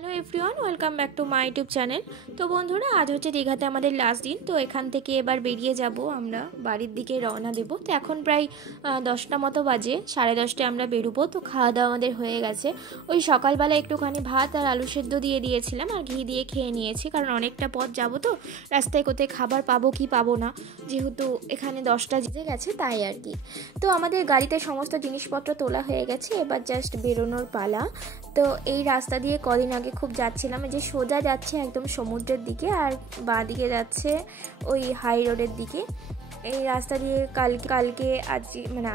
Hello everyone, welcome back to my YouTube channel. তো বন্ধুরা, আজ হচ্ছে দীঘাতে আমাদের লাস্ট দিন। তো এখান থেকে এবার বেরিয়ে যাব, আমরা বাড়ির দিকে রওনা দেবো। তো এখন প্রায় 10টা মতো বাজে, 10:30টায় আমরা বেরোবো। তো খাওয়া দাওয়া আমাদের হয়ে গেছে। ওই সকালবেলা একটুখানি ভাত আর আলু সেদ্ধ দিয়ে দিয়েছিলাম আর ঘি দিয়ে খেয়ে নিয়েছি, কারণ অনেকটা পথ যাব, তো রাস্তায় কোথায় খাবার পাবো কি পাবো না, যেহেতু এখানে 10টা বেজে গেছে তাই আর কি। তো আমাদের গাড়িতে সমস্ত জিনিসপত্র তোলা হয়ে গেছে, এবার জাস্ট বেরোনোর পালা। তো এই রাস্তা দিয়ে কদিন আগে খুব যাচ্ছিলাম, যে সোজা যাচ্ছে একদম সমুদ্রের দিকে, আর বাঁ দিকে যাচ্ছে ওই হাই রোডের দিকে। এই রাস্তা দিয়ে কালকে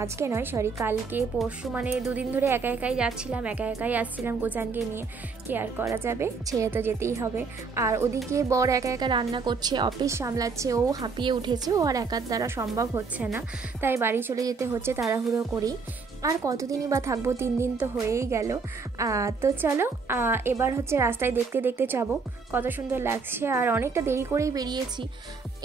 আজকে নয়, সরি, কালকে পরশু, মানে দুদিন ধরে একা একাই যাচ্ছিলাম, একা একাই আসছিলাম গোচানকে নিয়ে। কি আর করা যাবে, ছেড়ে তো যেতেই হবে। আর ওদিকে বর একা একা রান্না করছে, অফিস সামলাচ্ছে, ও হাঁপিয়ে উঠেছে, ও আর একার দ্বারা সম্ভব হচ্ছে না, তাই বাড়ি চলে যেতে হচ্ছে তাড়াহুড়ো করেই। আর কতদিনই বা থাকবো, 3 দিন তো হয়েই গেল। তো চলো, এবার হচ্ছে রাস্তায় দেখতে দেখতে যাবো কত সুন্দর লাগছে। আর অনেকটা দেরি করেই বেরিয়েছি।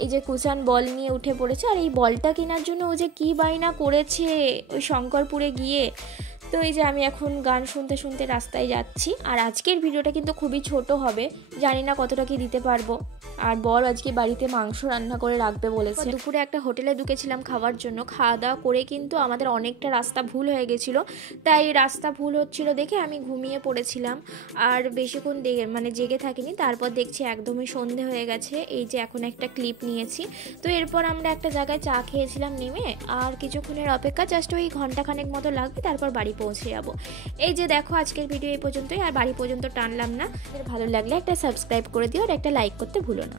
এই যে কুচান বল নিয়ে উঠে পড়েছে, আর এই বলটা কেনার জন্য ও যে কী বায়না করেছে ওই শঙ্করপুরে গিয়ে। তো এই যে আমি এখন গান শুনতে শুনতে রাস্তায় যাচ্ছি। আর আজকের ভিডিওটা কিন্তু খুবই ছোট হবে, জানি না কতটা কি দিতে পারবো। আর বর আজকে বাড়িতে মাংস রান্না করে রাখবে বলেছে। দুপুরে একটা হোটেলে ঢুকেছিলাম খাওয়ার জন্য, খাওয়া দাওয়া করে কিন্তু আমাদের অনেকটা রাস্তা ভুল হয়ে গেছিলো। তাই রাস্তা ভুল হচ্ছিলো দেখে আমি ঘুমিয়ে পড়েছিলাম, আর বেশিক্ষণ জেগে থাকিনি। তারপর দেখছি একদমই সন্ধে হয়ে গেছে। এই যে এখন একটা ক্লিপ নিয়েছি। তো এরপর আমরা একটা জায়গায় চা খেয়েছিলাম নেমে, আর কিছুক্ষণের অপেক্ষা, জাস্ট ওই ঘন্টাখানেক মতো লাগবে, তারপর বাড়ি পৌঁছে যাবো। এই যে দেখো, আজকের ভিডিও এই পর্যন্তই, আর বাড়ি পর্যন্ত টানলাম না। ভালো লাগলে একটা সাবস্ক্রাইব করে দিও আর একটা লাইক করতে ভুলো না।